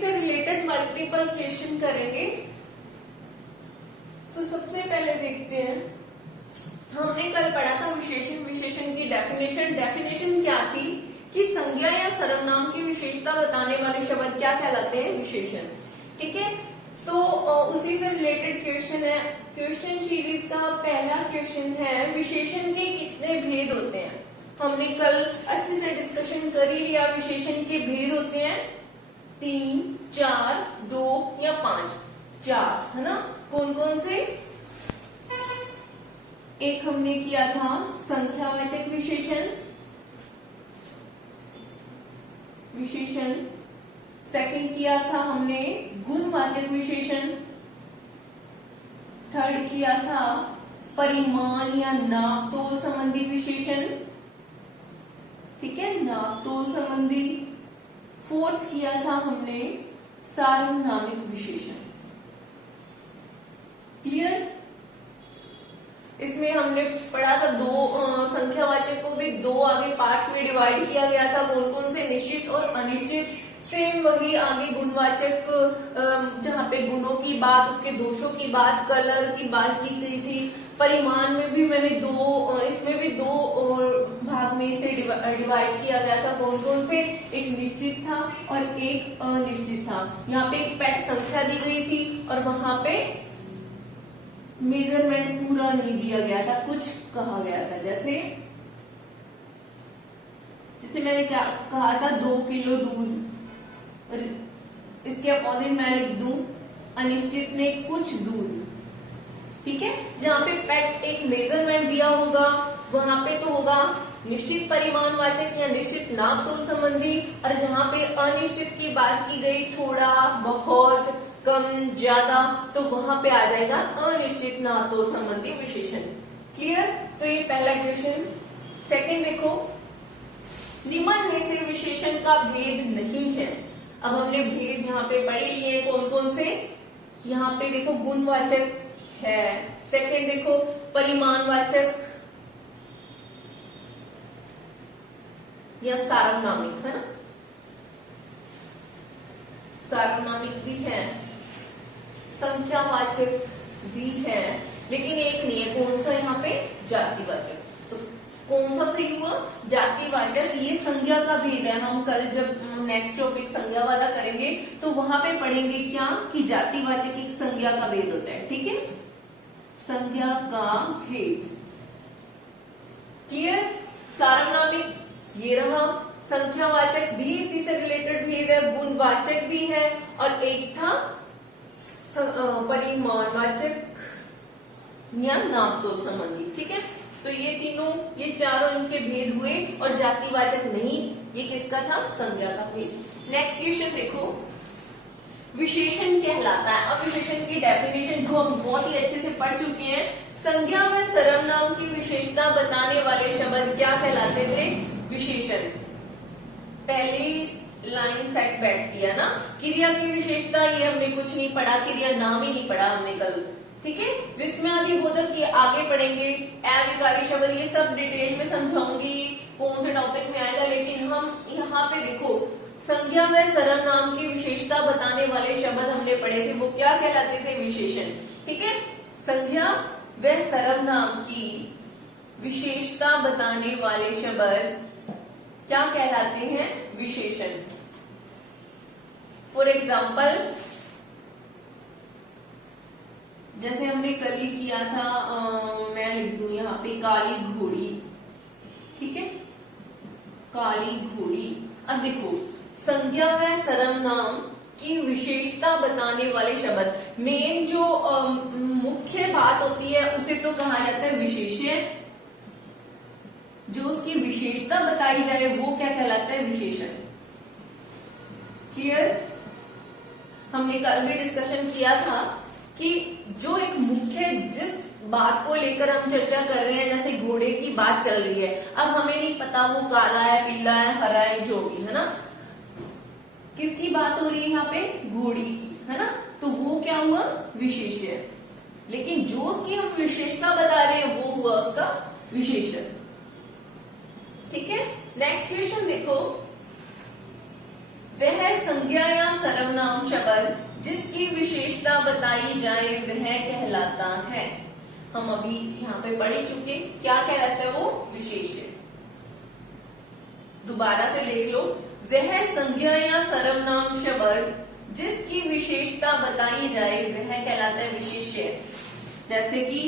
से related multiple question करेंगे। तो सबसे पहले देखते हैं, हमने कल पढ़ा था विशेषण। विशेषण की डेफिनेशन क्या थी कि संज्ञा या सर्वनाम की विशेषता बताने वाले शब्द क्या कहलाते हैं, विशेषण। ठीक है, तो उसी से रिलेटेड क्वेश्चन है। क्वेश्चन सीरीज का पहला क्वेश्चन है, विशेषण के कितने भेद होते हैं। हमने कल अच्छे से डिस्कशन कर ही लिया। विशेषण के भेद होते हैं 3, 4, 2 या 5। 4 है ना, कौन कौन से। एक हमने किया था संख्यावाचक विशेषण, सेकंड किया था हमने गुणवाचक विशेषण, थर्ड किया था परिमाण या नाप तोल संबंधी विशेषण। ठीक है, नाप तोल संबंधी। फोर्थ किया था हमने सार्वनामिक विशेषण। क्लियर। इसमें हमने पढ़ा था संख्यावाचक को भी 2 आगे पार्ट्स में डिवाइड किया गया था। कौन कौन से, निश्चित और अनिश्चित। सेम वही आगे गुणवाचक, जहाँ पे गुणों की बात, उसके दोषों की बात, कलर की बात की गई थी। परिमाण में भी मैंने इसमें भी 2 भाग में इसे डिवाइड किया गया था। कौन कौन से, एक निश्चित था और एक अनिश्चित था। यहाँ पे एक पेट संख्या दी गई थी और वहां पे मेजरमेंट पूरा नहीं दिया गया था, कुछ कहा गया था। जैसे मैंने क्या कहा था, 2 किलो दूध, और इसके अपोजिट मैं लिख दूं अनिश्चित में कुछ दूध। ठीक है, जहां पे पेट एक मेजरमेंट दिया होगा वहां पे तो होगा निश्चित परिमाणवाचक या निश्चित नाप तोल संबंधी, और जहां पे अनिश्चित की बात की गई, थोड़ा बहुत कम ज्यादा, तो वहां पे आ जाएगा अनिश्चित नाप तोल संबंधी विशेषण। क्लियर। तो ये पहला क्वेश्चन। सेकंड देखो, निम्न में से विशेषण का भेद नहीं है। अब हमने भेद यहाँ पे पढ़ ही लिए, कौन कौन से। यहाँ पे देखो गुणवाचक है, सेकंड देखो परिमाणवाचक या सार्वनामिक, है ना, सार्वनामिक भी है, संख्यावाचक भी है, लेकिन एक नहीं है। कौन सा यहाँ पे, जातिवाचक। तो कौन सा सही हुआ, जातिवाचक। ये संज्ञा का भेद है। हम कल जब नेक्स्ट टॉपिक संज्ञा वाला करेंगे तो वहां पे पढ़ेंगे क्या, कि जातिवाचक एक संज्ञा का भेद होता है। ठीक है, संज्ञा का भेद। क्लियर। सार्वनामिक ये रहा, संख्यावाचक भी इसी से रिलेटेड भेद है, गुणवाचक भी है, और एक था परिमाणवाचक या नाप तोल संबंधी। ठीक है, तो ये तीनों, ये चारों इनके भेद हुए, और जातिवाचक नहीं, ये किसका था, संज्ञा का भेद। नेक्स्ट क्वेश्चन देखो, विशेषण कहलाता है। अब विशेषण की डेफिनेशन जो हम बहुत ही अच्छे से पढ़ चुके हैं, संज्ञा में सर्वनाम की विशेषता बताने वाले शब्द क्या कहलाते थे, विशेषण। पहली लाइन सेट बैठती है ना। क्रिया की विशेषता, ये हमने कुछ नहीं पढ़ा, क्रिया नाम ही नहीं पढ़ा हमने कल। ठीक है, विस्मयादि बोधक ये आगे पढ़ेंगे। अविकारी शब्द ये सब डिटेल में समझाऊंगी, कौन से टॉपिक में आएगा। लेकिन हम यहाँ पे देखो, संज्ञा व सर्वनाम की विशेषता बताने वाले शब्द हमने पढ़े थे, वो क्या कहलाते थे, विशेषण। ठीक है, संज्ञा व सर्वनाम की विशेषता बताने वाले शब्द क्या कहलाते हैं, विशेषण। फॉर एग्जाम्पल, जैसे हमने कल ही किया था, मैं लिख दूं यहाँ पे काली घोड़ी। ठीक है, काली घोड़ी। अब देखो, संज्ञा व सर्वनाम की विशेषता बताने वाले शब्द, मेन जो मुख्य बात होती है उसे तो कहा जाता है विशेष्य। जो उसकी विशेषता बताई जाए वो क्या कहलाता है, विशेषण। क्लियर। हमने कल भी डिस्कशन किया था कि जो एक मुख्य, जिस बात को लेकर हम चर्चा कर रहे हैं, जैसे घोड़े की बात चल रही है, अब हमें नहीं पता वो काला है, पीला है, हरा है, जो भी है ना, किसकी बात हो रही है यहाँ पे, घोड़ी की, है ना, तो वो क्या हुआ, विशेष्य। लेकिन जो उसकी हम विशेषता बता रहे हैं वो हुआ उसका विशेषण। ठीक है, नेक्स्ट क्वेश्चन देखो, वह संज्ञा या सर्वनाम शब्द जिसकी विशेषता बताई जाए वह कहलाता है। हम अभी यहाँ पे पढ़ ही चुके, क्या कहलाता है वो? विशेष्य। दोबारा से देख लो, वह संज्ञा या सर्वनाम शब्द जिसकी विशेषता बताई जाए वह कहलाता है विशेष्य। जैसे कि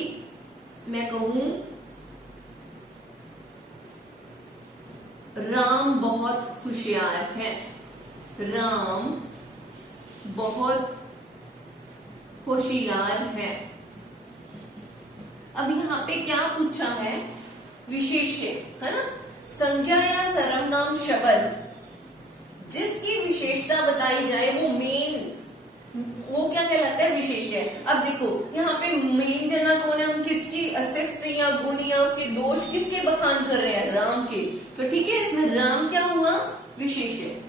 मैं कहूं राम बहुत होशियार है, राम बहुत होशियार है। अब यहाँ पे क्या पूछा है? विशेष्य, है ना? संज्ञा या सर्वनाम शब्द जिसकी विशेषता बताई जाए वो मेन, वो क्या कहलाता है? विशेष्य। अब देखो यहाँ पे मेन जना कौन है? हम किसकी सिफ्त या गुण या उसके दोष किसके बखान कर रहे हैं? राम के। तो ठीक है, इसमें राम क्या हुआ? विशेष्य।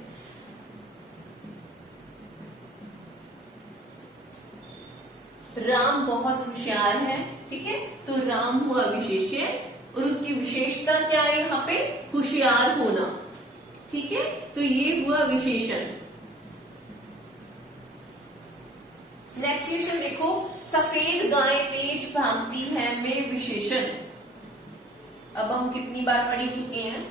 राम बहुत होशियार है, ठीक है, तो राम हुआ विशेष्य और उसकी विशेषता क्या है यहाँ पे? होशियार होना, ठीक है, तो ये हुआ विशेषण। नेक्स्ट क्वेश्चन देखो, सफेद गाय तेज भागती है में विशेषण। अब हम कितनी बार पढ़ चुके हैं?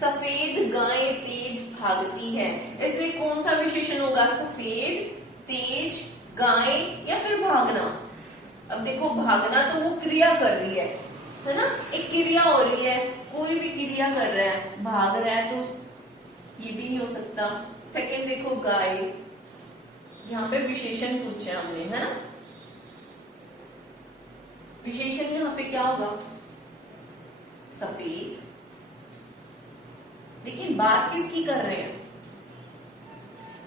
सफेद गाय तेज भागती है, इसमें कौन सा विशेषण होगा? सफेद, तेज, गाय या फिर भागना। अब देखो भागना तो वो क्रिया कर रही है ना, एक क्रिया हो रही है, कोई भी क्रिया कर रहा है, भाग रहा है, तो ये भी नहीं हो सकता। सेकंड देखो गाय, यहाँ पे विशेषण पूछा हमने, है ना? विशेषण यहाँ पे क्या होगा? सफेद। लेकिन बात किसकी कर रहे हैं?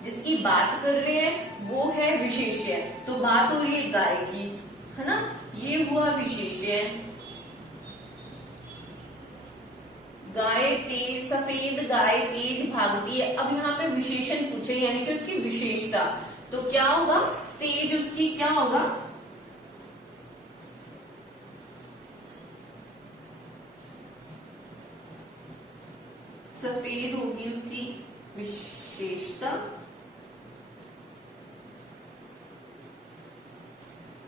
जिसकी बात कर रहे हैं वो है विशेष्य, तो बात हो रही है गाय की, है ना? ये हुआ विशेष्य। गाय तेज, सफेद गाय तेज भागती है। अब यहाँ पे विशेषण पूछे यानी कि उसकी विशेषता, तो क्या होगा? तेज उसकी क्या होगा? सफेद होगी उसकी विशेषता,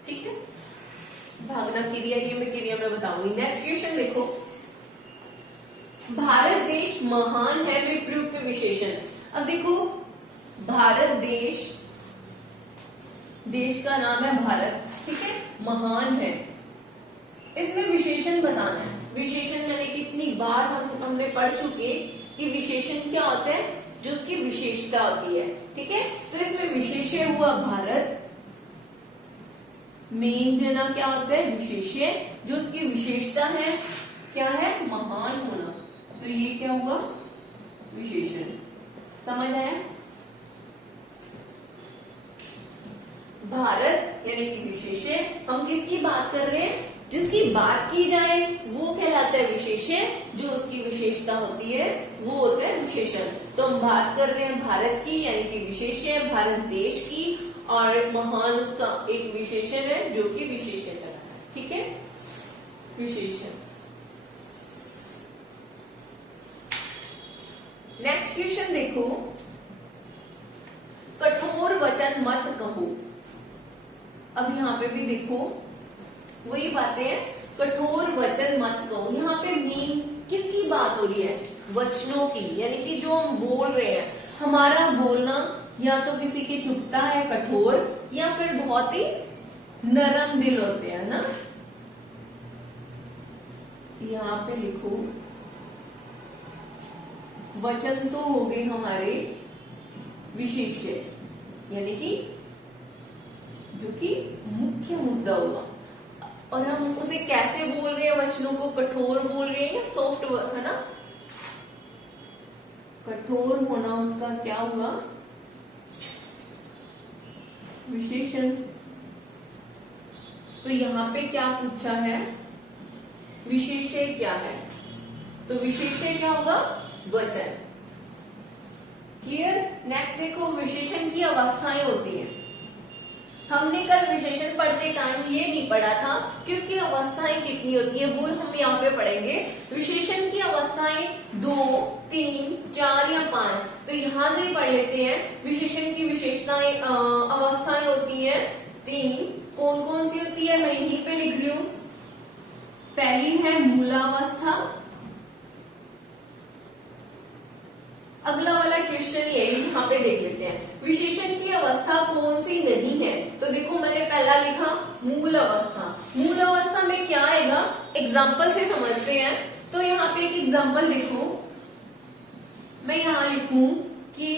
ठीक है। भागना क्रिया, ये मैं क्रिया में बताऊंगी। नेक्स्ट क्वेश्चन देखो, भारत देश महान है में प्रयुक्त विशेषण। अब देखो भारत देश, देश का नाम है भारत, ठीक है, महान है, इसमें विशेषण बताना है। विशेषण यानी कितनी बार हमने पढ़ चुके कि विशेषण क्या होता है? जो उसकी विशेषता होती है, ठीक है। तो इसमें विशेष्य हुआ भारत, मेन जना क्या होता है? विशेष्य, जो उसकी विशेषता है क्या है? महान होना, तो ये क्या हुआ? विशेषण। समझ आया? भारत यानी कि विशेष्य, हम किसकी बात कर रहे हैं? जिसकी बात की जाए वो कहलाता है विशेष्य, जो उसकी विशेषता होती है वो होता है विशेषण। तो हम बात कर रहे हैं भारत की यानी कि विशेष्य, भारत देश की, और महान उसका एक विशेषण है जो कि विशेष्य कहलाता है, ठीक है, विशेषण। नेक्स्ट क्वेश्चन देखो, कठोर वचन मत कहो। अब यहाँ पे भी देखो वही बातें हैं, कठोर वचन मत कहो। यहाँ पे मीन किसकी बात हो रही है? वचनों की, यानी कि जो हम बोल रहे हैं, हमारा बोलना या तो किसी के चुभता है कठोर, या फिर बहुत ही नरम दिल होते हैं ना। यहाँ पे लिखो, वचन तो हो गए हमारे विशेष्य, यानी कि जो कि मुख्य मुद्दा होगा, और हम उसे कैसे बोल रहे हैं? वचनों को कठोर बोल रहे हैं या सॉफ्ट, है ना? कठोर होना उसका क्या हुआ? विशेषण। तो यहाँ पे क्या पूछा है? विशेष्य क्या है? तो विशेष्य क्या होगा? वचन। क्लियर? नेक्स्ट देखो, विशेषण की अवस्थाएं होती हैं। हमने कल विशेषण पढ़ते टाइम ये नहीं पढ़ा था कि उसकी अवस्थाएं कितनी होती है, वो हम यहाँ पे पढ़ेंगे। विशेषण की अवस्थाएं 2, 3, 4 या 5, तो यहाँ से ही पढ़ लेते हैं। विशेषण की विशेषताएं अवस्थाएं होती है 3। कौन कौन सी होती है, मैं यहीं पे लिख रही हूं। पहली है मूलावस्था। अगला वाला क्वेश्चन यही यहाँ पे देख लेते हैं, विशेषण की अवस्था कौन सी नहीं है। तो देखो मैंने पहला लिखा मूल अवस्था। मूल अवस्था में क्या आएगा, एग्जाम्पल से समझते हैं। तो यहाँ पे एक एग्जाम्पल देखो, मैं यहाँ लिखूं कि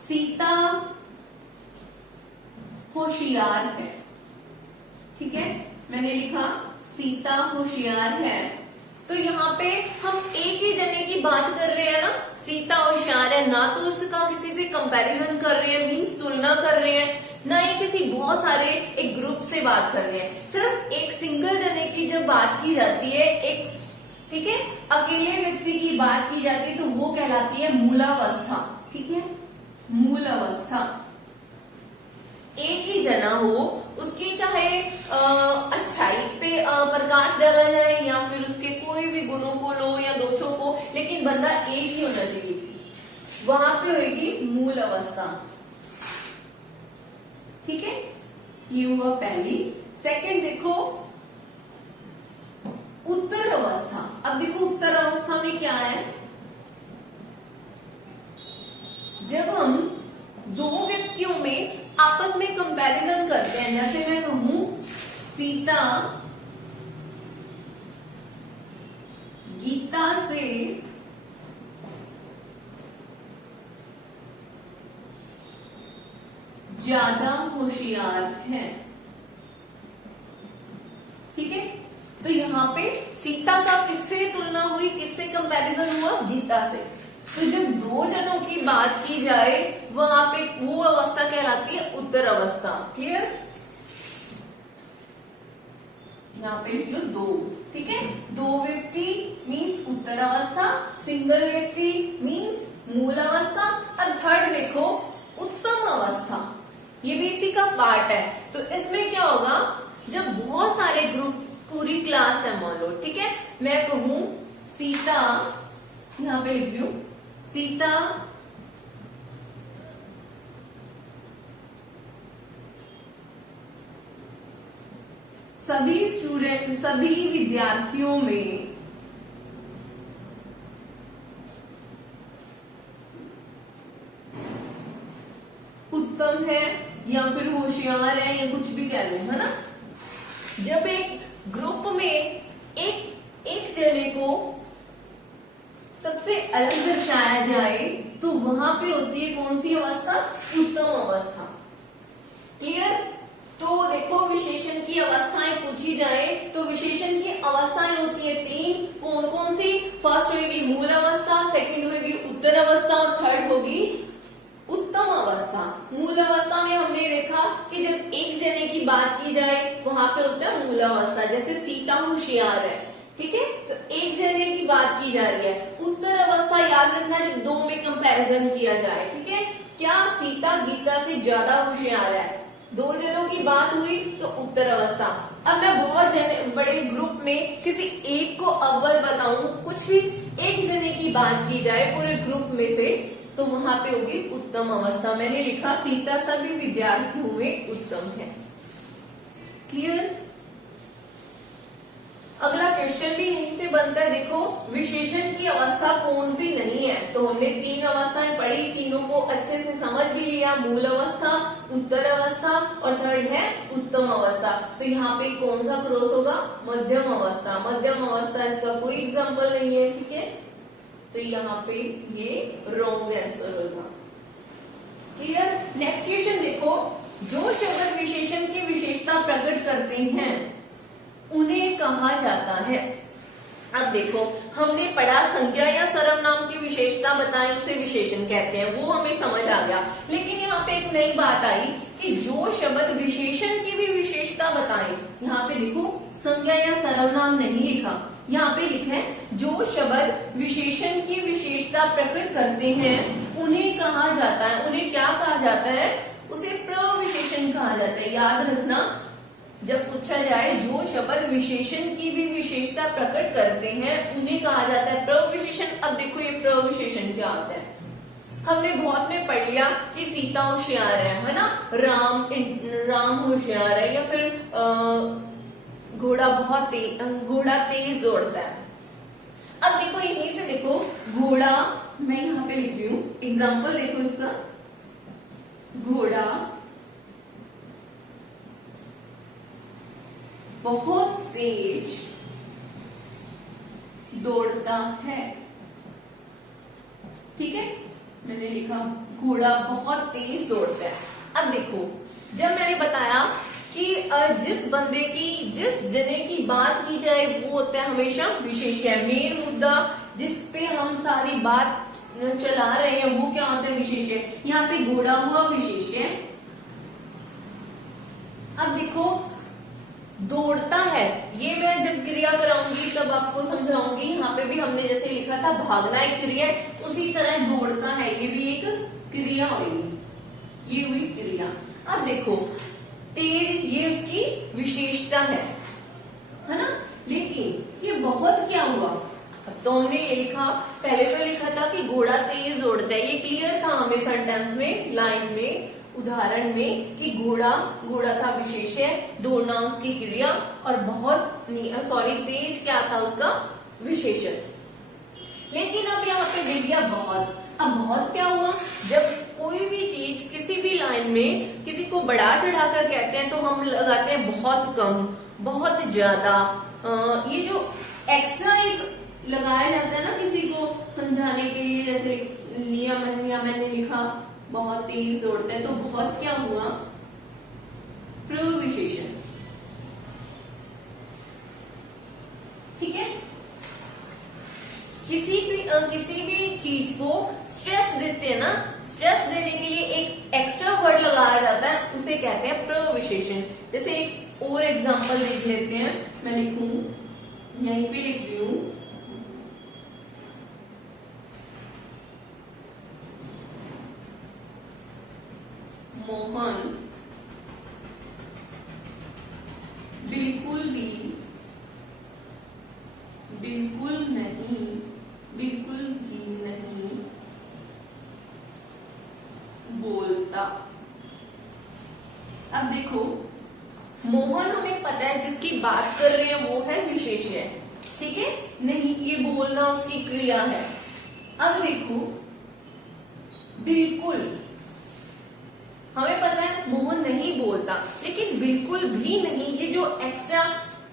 सीता होशियार है। ठीक है, मैंने लिखा सीता होशियार है। तो यहाँ पे हम एक ही जने की बात कर रहे हैं ना, सीता होशियार है, ना तो उसका किसी से कंपैरिजन कर रहे हैं, मीन्स तुलना कर रहे हैं, ना ही किसी बहुत सारे एक ग्रुप से बात कर रहे हैं। सिर्फ एक सिंगल जने की जब बात की जाती है, एक ठीक है अकेले व्यक्ति की बात की जाती है, तो वो कहलाती है मूलावस्था। ठीक है, मूल अवस्था। एक ही जना हो, उसकी चाहे अच्छाई पे प्रकाश डाला जाए या फिर उसके कोई भी गुणों को लो या दोषों को, लेकिन बंदा एक ही होना चाहिए, वहां पे होगी मूल अवस्था। ठीक है, ये हुआ पहली। सेकंड देखो उत्तर अवस्था। अब देखो उत्तर अवस्था में क्या है, जब हम दो व्यक्तियों में आपस में कंपैरिजन करते हैं, जैसे मैं कहूं सीता गीता से ज्यादा होशियार है। ठीक है, तो यहाँ पे सीता का किससे तुलना हुई, किससे कंपैरिजन हुआ, गीता से। तो जब दो जनों की बात की जाए, वहां पे वो अवस्था कहलाती है उत्तर अवस्था। क्लियर, यहाँ पे लिख लो 2। ठीक है, दो व्यक्ति मीन्स उत्तर अवस्था, सिंगल व्यक्ति मीन्स मूल अवस्था, और थर्ड देखो उत्तम अवस्था, ये भी इसी का पार्ट है। तो इसमें क्या होगा, जब बहुत सारे ग्रुप, पूरी क्लास है मान लो, ठीक है, मैं कहूं सीता, यहाँ पे लिख लू सीता सभी विद्यार्थियों में उत्तम है या फिर होशियार है, या कुछ भी कह लो, है ना। जब एक ग्रुप में एक जने को सबसे अलग दर्शाया जाए, तो वहां पे होती है कौन सी अवस्था, उत्तम अवस्था। क्लियर, तो देखो विशेषण की अवस्थाएं पूछी जाए, तो विशेषण की अवस्थाएं होती है 3। कौन कौन सी, फर्स्ट होगी मूल अवस्था, सेकंड होगी उत्तर अवस्था, और थर्ड होगी उत्तम अवस्था। मूल अवस्था में हमने देखा कि जब एक जने की बात की जाए, वहां पे होता है मूल अवस्था, जैसे सीता होशियार है। ठीक है, तो एक जने की बात की जा रही है। उत्तर अवस्था याद रखना, जब दो में कंपैरिजन किया जाए। ठीक है, क्या सीता गीता से ज्यादा होशियार है, दो जनों की बात हुई तो उत्तर अवस्था। अब मैं बहुत बड़े ग्रुप में किसी एक को अव्वल बताऊं, कुछ भी एक जने की बात की जाए पूरे ग्रुप में से, तो वहां पे होगी उत्तम अवस्था। मैंने लिखा सीता सभी विद्यार्थियों में उत्तम है। क्लियर, अगला क्वेश्चन भी यहीं से बनता है। देखो विशेषण की अवस्था कौन सी नहीं है, तो हमने 3 अवस्थाएं पढ़ी, तीनों को अच्छे से समझ भी लिया, मूल अवस्था, उत्तर अवस्था और थर्ड है उत्तम अवस्था। तो यहाँ पे कौन सा क्रॉस होगा, मध्यम अवस्था। मध्यम अवस्था इसका कोई एग्जाम्पल नहीं है। ठीक है, तो यहाँ पे ये रॉन्ग आंसर होगा। क्लियर, नेक्स्ट क्वेश्चन देखो, जो शब्द विशेषण की विशेषता प्रकट करते हैं उन्हें कहा जाता है। अब देखो हमने पढ़ा संज्ञा या सर्वनाम की विशेषता बताई, उसे विशेषण कहते हैं, वो हमें समझ आ गया। लेकिन यहाँ पे एक नई बात आई कि जो शब्द विशेषण की भी विशेषता बताए, यहाँ पे देखो संज्ञा या सर्वनाम नहीं लिखा, यहाँ पे लिखा है जो शब्द विशेषण की विशेषता प्रकट करते हैं उन्हें कहा जाता है, उन्हें क्या कहा जाता है, उसे प्रविशेषण कहा जाता है। याद रखना, जब पूछा जाए जो शब्द विशेषण की भी विशेषता प्रकट करते हैं उन्हें कहा जाता है प्रविशेषण। अब देखो ये प्रविशेषण क्या होता है। हमने बहुत में पढ़ लिया कि सीता होशियार है ना, राम होशियार है, या फिर घोड़ा तेज दौड़ता है। अब देखो यहीं से देखो घोड़ा, मैं यहाँ पे लिख रही हूं एग्जाम्पल, देखो इसका, घोड़ा बहुत तेज दौड़ता है। ठीक है, मैंने लिखा घोड़ा बहुत तेज दौड़ता है। अब देखो जब मैंने बताया कि जिस बंदे की, जिस जने की बात की जाए वो होता है हमेशा विशेष्य। मेन मुद्दा जिस पे हम सारी बात चला रहे हैं वो क्या होता है, विशेष्य। यहाँ पे घोड़ा हुआ विशेष्य। अब देखो दौड़ता है, ये मैं जब क्रिया कराऊंगी तब आपको समझाऊंगी। यहाँ पे भी हमने जैसे लिखा था भागना एक क्रिया है, उसी तरह दौड़ता है ये भी एक क्रिया होगी, ये हुई क्रिया। अब देखो तेज ये उसकी विशेषता है ना, लेकिन ये बहुत क्या हुआ। अब तो हमने ये लिखा, पहले तो लिखा था कि घोड़ा तेज दौड़ता है, ये क्लियर था हमें सेंटेंस में, लाइन में, उदाहरण में, कि घोड़ा था विशेष्य, दौड़ना उसकी क्रिया, और बहुत तेज क्या था उसका विशेषण। लेकिन अब यहाँ पे दे दिया बहुत। अब बहुत क्या हुआ, जब कोई भी चीज किसी भी लाइन में किसी को बढ़ा चढ़ाकर कहते हैं तो हम लगाते हैं बहुत कम, बहुत ज्यादा। ये जो एक्स्ट्रा एक लगाया जाता है ना किसी को समझाने के लिए, जैसे लिया मैंने लिखा बहुत तेज दौड़ते हैं, तो बहुत क्या हुआ, प्रविशेषण। ठीक है, किसी भी चीज को स्ट्रेस देते हैं ना, स्ट्रेस देने के लिए एक एक्स्ट्रा वर्ड लगाया जाता है, उसे कहते हैं प्रविशेषण। जैसे एक और एग्जांपल देख लेते हैं, मैं लिखूं, यहीं पे लिख रही हूं, मोहन बिल्कुल भी नहीं बोलता। अब देखो मोहन हमें पता है जिसकी बात कर रहे हैं वो है विशेष्य, ठीक है, नहीं ये बोलना उसकी क्रिया है। अब देखो बिल्कुल, हमें पता है मोहन नहीं बोलता, लेकिन बिल्कुल भी नहीं, ये जो एक्स्ट्रा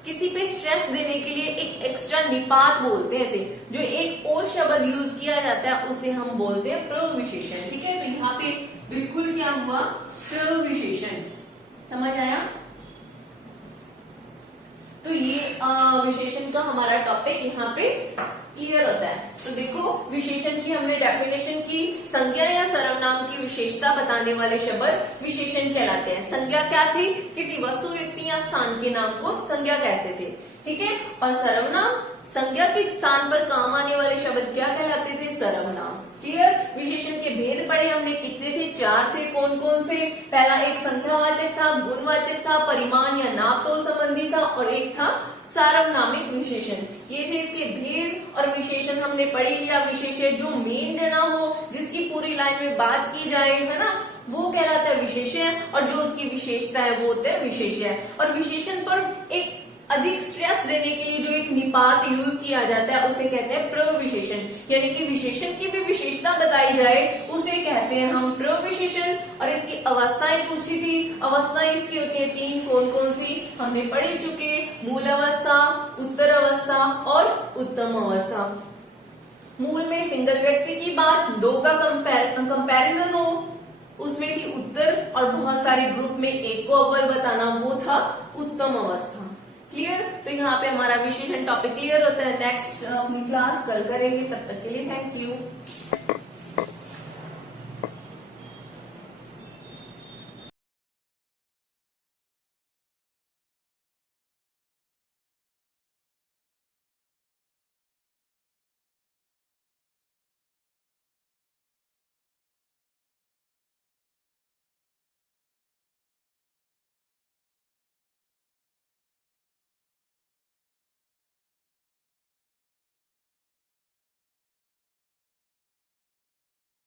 किसी पे स्ट्रेस देने के लिए एक एक्स्ट्रा निपात बोलते हैं, ऐसे जो एक और शब्द यूज किया जाता है उसे हम बोलते हैं प्रविशेषण। ठीक है, तो यहाँ पे बिल्कुल क्या हुआ, प्रविशेषण। समझ आया? तो ये विशेषण का हमारा टॉपिक यहाँ पे क्लियर होता है। तो देखो विशेषण की हमने डेफिनेशन की, संज्ञा या सर्वनाम की विशेषता बताने वाले शब्द विशेषण कहलाते हैं। संज्ञा क्या थी, किसी वस्तु, व्यक्ति या स्थान के नाम को संज्ञा कहते थे। ठीक है, और सर्वनाम संज्ञा के स्थान पर काम आने वाले शब्द क्या कहलाते थे, सर्वनाम। क्लियर? विशेषण के भेद पढ़े हमने, कितने थे, 4 थे। कौन कौन से? पहला एक संख्यावाचक था, गुणवाचक था, परिमाण या नाप तोल संबंधी था, और एक था सार्वनामिक विशेषण। ये थे इसके भेद। और विशेषण हमने पढ़ ही लिया, विशेषण जो मेन देना हो, जिसकी पूरी लाइन में बात की जाए, है ना, वो कहलाता है विशेषण, और जो उसकी विशेषता है वो होता है विशेषण। और विशेषण पर एक अधिक स्ट्रेस देने के लिए जो एक निपात यूज किया जाता है उसे कहते हैं प्रविशेषण, यानी कि विशेषण की भी विशेषता बताई जाए उसे कहते हैं हम प्रविशेषण। और इसकी अवस्थाएं पूछी थी, अवस्थाएं इसकी होती है 3, कौन कौन सी हमने पढ़ ही चुके, मूल अवस्था, उत्तर अवस्था और उत्तम अवस्था। मूल में सिंगल व्यक्ति की बात, 2 का कंपैरिजन हो, उसमें थी उत्तर, और बहुत सारे ग्रुप में एक को अव्वल बताना, वो था उत्तम अवस्था। क्लियर? तो यहाँ पे हमारा विशेषण टॉपिक क्लियर होता है। नेक्स्ट अपनी क्लास कल करेंगे, तब तक के लिए थैंक यू।